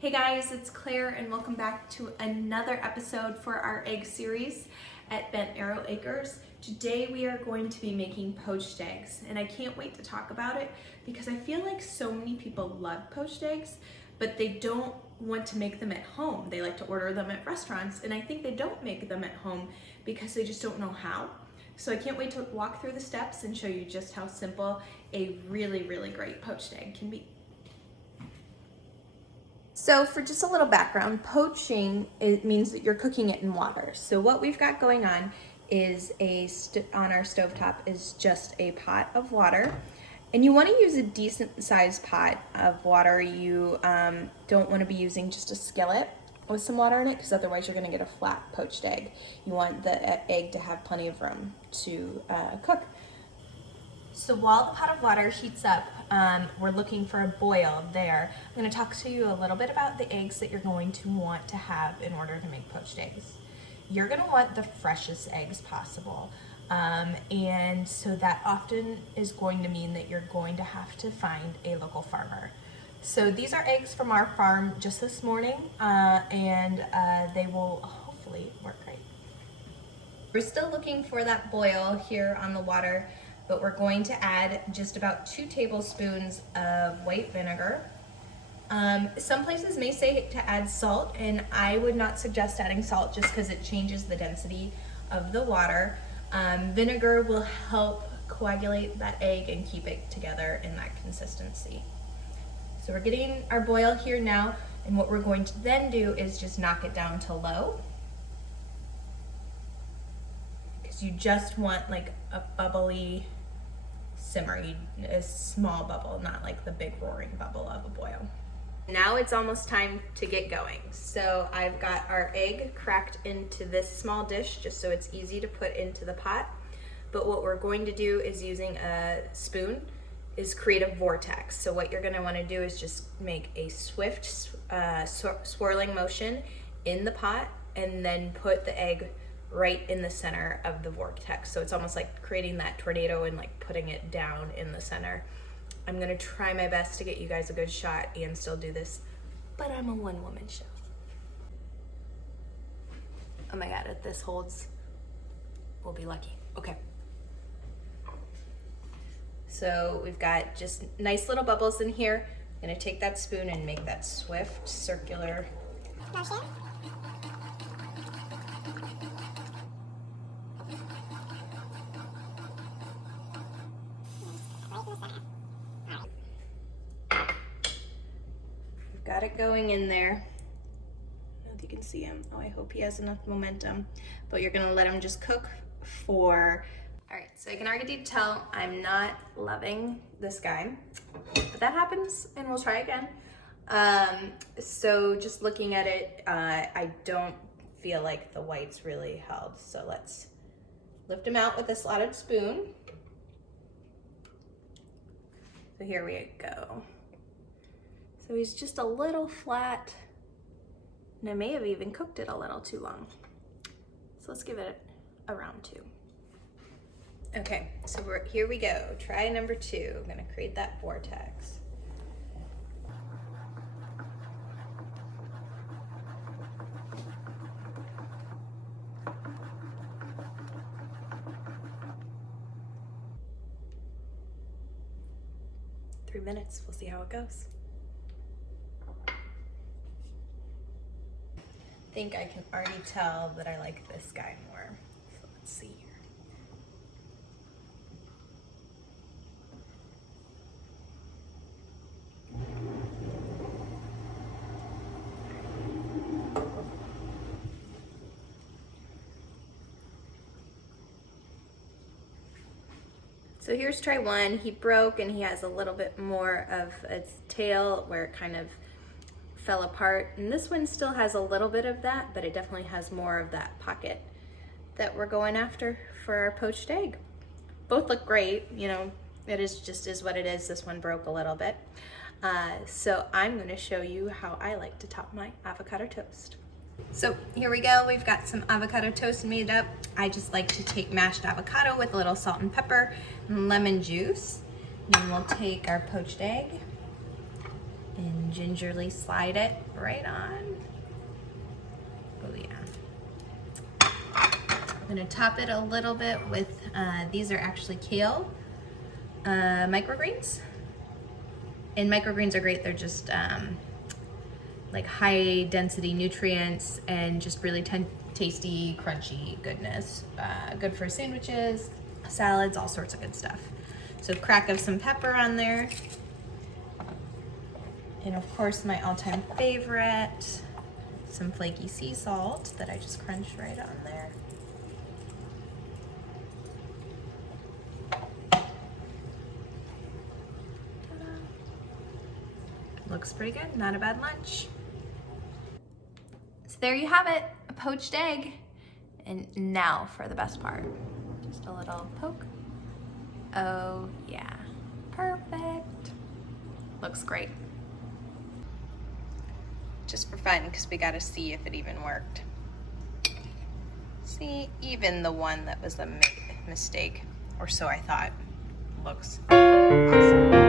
Hey guys, it's Claire and welcome back to another episode for our egg series at Bent Arrow Acres. Today we are going to be making poached eggs and I can't wait to talk about it because I feel like so many people love poached eggs, but they don't want to make them at home. They like to order them at restaurants and I think they don't make them at home because they just don't know how. So I can't wait to walk through the steps and show you just how simple a really great poached egg can be. So for just a little background, poaching, it means that you're cooking it in water. So what we've got going on is on our stovetop is just a pot of water. And you want to use a decent sized pot of water. You don't want to be using just a skillet with some water in it because otherwise you're going to get a flat poached egg. You want the egg to have plenty of room to cook. So while the pot of water heats up, we're looking for a boil there. I'm going to talk to you a little bit about the eggs that you're going to want to have in order to make poached eggs. You're going to want the freshest eggs possible. And so that often is going to mean that you're going to have to find a local farmer. So these are eggs from our farm just this morning, and they will hopefully work great. We're still looking for that boil here on the water, but we're going to add just about 2 tablespoons of white vinegar. Some places may say to add salt, and I would not suggest adding salt just because it changes the density of the water. Vinegar will help coagulate that egg and keep it together in that consistency. So we're getting our boil here now, and what we're going to then do is just knock it down to low. Because you just want like a bubbly simmer, a small bubble, not like the big roaring bubble of a boil. Now it's almost time to get going. So I've got our egg cracked into this small dish just so it's easy to put into the pot. But what we're going to do is using a spoon is create a vortex. So what you're going to want to do is just make a swift swirling motion in the pot and then put the egg right in the center of the vortex. So it's almost like creating that tornado and like putting it down in the center. I'm gonna try my best to get you guys a good shot and still do this, but I'm a one-woman show. Oh my God, if this holds, we'll be lucky. Okay. So we've got just nice little bubbles in here. I'm gonna take that spoon and make that swift circular motion. Got it going in there. I don't know if you can see him. Oh, I hope he has enough momentum. But you're gonna let him just cook for, all right, so I can already tell I'm not loving this guy, but that happens and we'll try again. So just looking at it, I don't feel like the white's really held. So let's lift him out with a slotted spoon. So here we go. So he's just a little flat, and I may have even cooked it a little too long. So let's give it a round 2. Okay, so here we go. Try number 2. I'm gonna create that vortex. Three minutes, we'll see how it goes. I think I can already tell that I like this guy more. So let's see here. So here's try 1. He broke and he has a little bit more of a tail where it kind of fell apart, and this one still has a little bit of that, but it definitely has more of that pocket that we're going after for our poached egg. Both look great, you know, it is what it is. This one broke a little bit. So I'm going to show you how I like to top my avocado toast. So here we go, we've got some avocado toast made up. I just like to take mashed avocado with a little salt and pepper and lemon juice. And then we'll take our poached egg and gingerly slide it right on. Oh yeah. I'm gonna top it a little bit with, these are actually kale microgreens. And microgreens are great, they're just like high density nutrients and just really tasty, crunchy goodness. Good for sandwiches, salads, all sorts of good stuff. So crack of some pepper on there. And of course my all-time favorite, some flaky sea salt that I just crunched right on there. Looks pretty good, not a bad lunch. So there you have it, a poached egg. And now for the best part, just a little poke. Oh yeah, perfect. Looks great. Just for fun, because we gotta see if it even worked. See, even the one that was a mistake, or so I thought, looks awesome.